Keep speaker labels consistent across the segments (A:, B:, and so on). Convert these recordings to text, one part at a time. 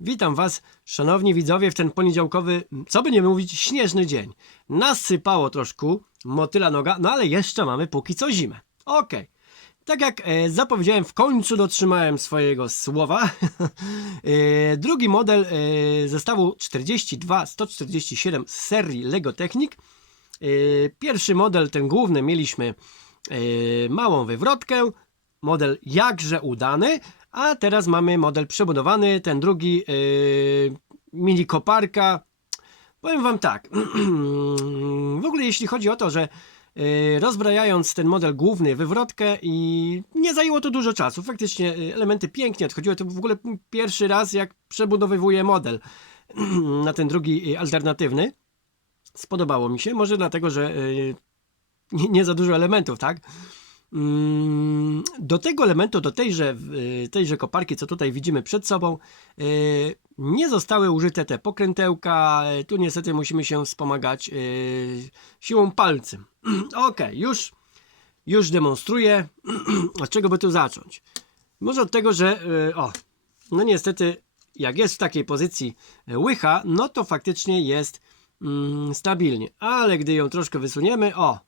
A: Witam Was, szanowni widzowie, w ten poniedziałkowy, co by nie mówić, śnieżny dzień. Nasypało troszkę, motyla noga, no ale jeszcze mamy póki co zimę. Okej. Tak jak e, zapowiedziałem, w końcu dotrzymałem swojego słowa. e, drugi model e, zestawu 42-147 z serii LEGO Technic. E, pierwszy model, ten główny, mieliśmy e, małą wywrotkę, model jakże udany, a teraz mamy model przebudowany, ten drugi yy, mini koparka. Powiem wam tak, w ogóle jeśli chodzi o to, że yy, rozbrajając ten model główny, wywrotkę i nie zajęło to dużo czasu, faktycznie yy, elementy pięknie odchodziły, to w ogóle pierwszy raz jak przebudowywuję model na ten drugi yy, alternatywny. Spodobało mi się, może dlatego, że nie za dużo elementów, tak? Mm, Do tego elementu, do tejże, y, tejże koparki, co tutaj widzimy przed sobą, y, nie zostały użyte te pokrętełka. Tu niestety musimy się wspomagać y, siłą palcem. Ok, już, już demonstruję. Od czego by tu zacząć? Może od tego, że o, no niestety, jak jest w takiej pozycji łycha, no to faktycznie jest mm, stabilnie. Ale gdy ją troszkę wysuniemy, o,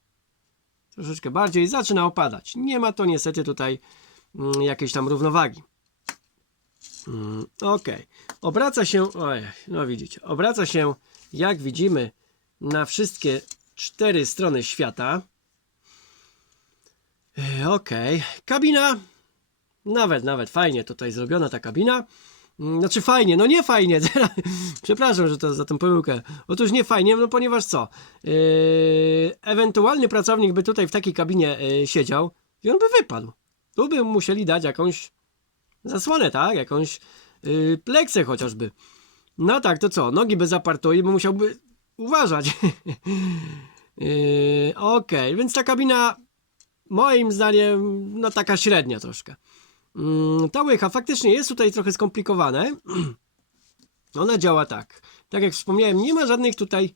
A: troszeczkę bardziej, zaczyna opadać. Nie ma to niestety tutaj mm, jakiejś tam równowagi. Mm, ok. Obraca się, ojej, no widzicie, obraca się, jak widzimy, na wszystkie cztery strony świata. E, Ok. Kabina, nawet, nawet fajnie tutaj zrobiona ta kabina. Znaczy fajnie, no nie fajnie, przepraszam, że to za tę pomyłkę. Otóż nie fajnie, no ponieważ co? Yy, ewentualny pracownik by tutaj w takiej kabinie yy, siedział i on by wypadł. Tu by musieli dać jakąś zasłonę, tak? Jakąś yy, pleksę chociażby. No tak, to co? Nogi by zaparto i by musiałby uważać. Okej, więc ta kabina moim zdaniem no taka średnia troszkę. Mm, Ta łycha faktycznie jest tutaj trochę skomplikowane. Ona działa tak. Tak jak wspomniałem, nie ma żadnych tutaj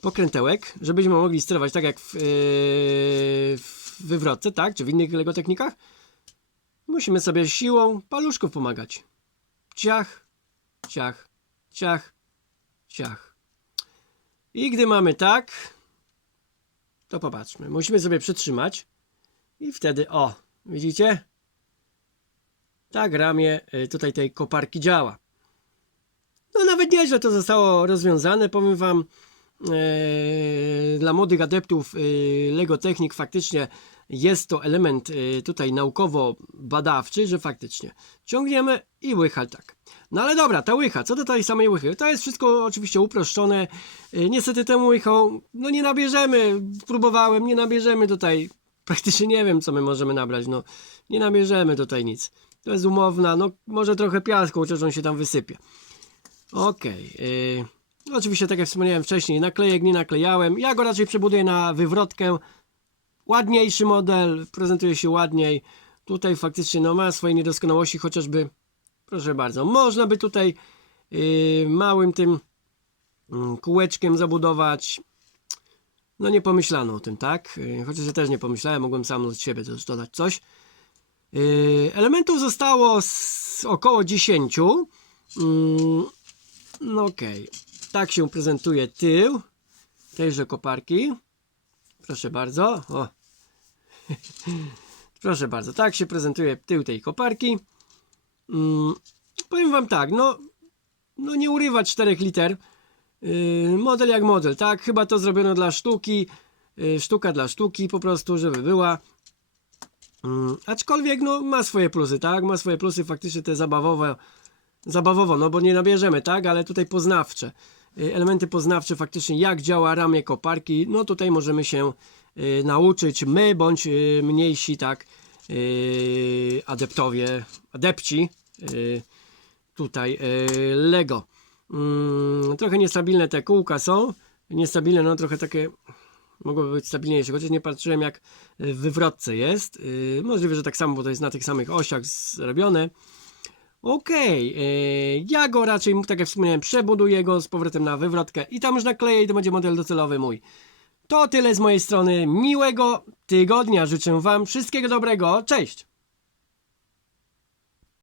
A: pokrętełek, żebyśmy mogli sterować tak jak w, yy, w wywrotce, tak? Czy w innych LEGO technikach. Musimy sobie siłą paluszków pomagać. Ciach, ciach, ciach, ciach. I gdy mamy tak, to popatrzmy. Musimy sobie przytrzymać i wtedy, o, widzicie? Tak ramię y, tutaj tej koparki działa. No nawet nieźle to zostało rozwiązane, powiem wam, e, dla młodych adeptów e, Lego Technik faktycznie jest to element tutaj naukowo-badawczy, że faktycznie ciągniemy i łycha tak. No ale dobra, ta łycha, co do tej samej łychy, to jest wszystko oczywiście uproszczone. Niestety tę łychą, no nie nabierzemy, próbowałem, nie nabierzemy tutaj, praktycznie nie wiem co my możemy nabrać, no nie nabierzemy tutaj nic. To jest umowna, no może trochę piasku, chociaż on się tam wysypie. Yy, oczywiście, tak jak wspomniałem wcześniej, naklejek nie naklejałem. Ja go raczej przebuduję na wywrotkę. Ładniejszy model, prezentuje się ładniej. Tutaj faktycznie no, ma swoje niedoskonałości, chociażby, proszę bardzo, można by tutaj yy, małym tym mm, kółeczkiem zabudować. No nie pomyślano o tym, tak? Yy, chociaż ja też nie pomyślałem, mogłem sam od siebie dodać coś. Yy, Elementów zostało około 10. Mm, No okej. Tak się prezentuje tył tejże koparki. Proszę bardzo. O. Proszę bardzo. Tak się prezentuje tył tej koparki. Mm, Powiem wam tak, no, no nie urywać 4 liter. Yy, model jak model, tak? Chyba to zrobiono dla sztuki. Yy, sztuka dla sztuki po prostu, żeby była. Mm, aczkolwiek no, ma swoje plusy, tak? Ma swoje plusy faktycznie te zabawowe, zabawowo, no bo nie nabierzemy, tak? Ale tutaj poznawcze. Y, Elementy poznawcze faktycznie jak działa ramię koparki, no tutaj możemy się y, nauczyć my bądź y, mniejsi, tak? Adeptowie, adepci tutaj Lego. Mm, trochę niestabilne te kółka są. Niestabilne, no trochę takie mogłoby być stabilniejsze, chociaż nie patrzyłem jak w wywrotce jest. Yy, możliwe, że tak samo, bo to jest na tych samych osiach zrobione. Okej, yy, ja go raczej, tak jak wspomniałem, przebuduję go z powrotem na wywrotkę i tam już nakleję i to będzie model docelowy mój. To tyle z mojej strony. Miłego tygodnia życzę Wam. Wszystkiego dobrego. Cześć!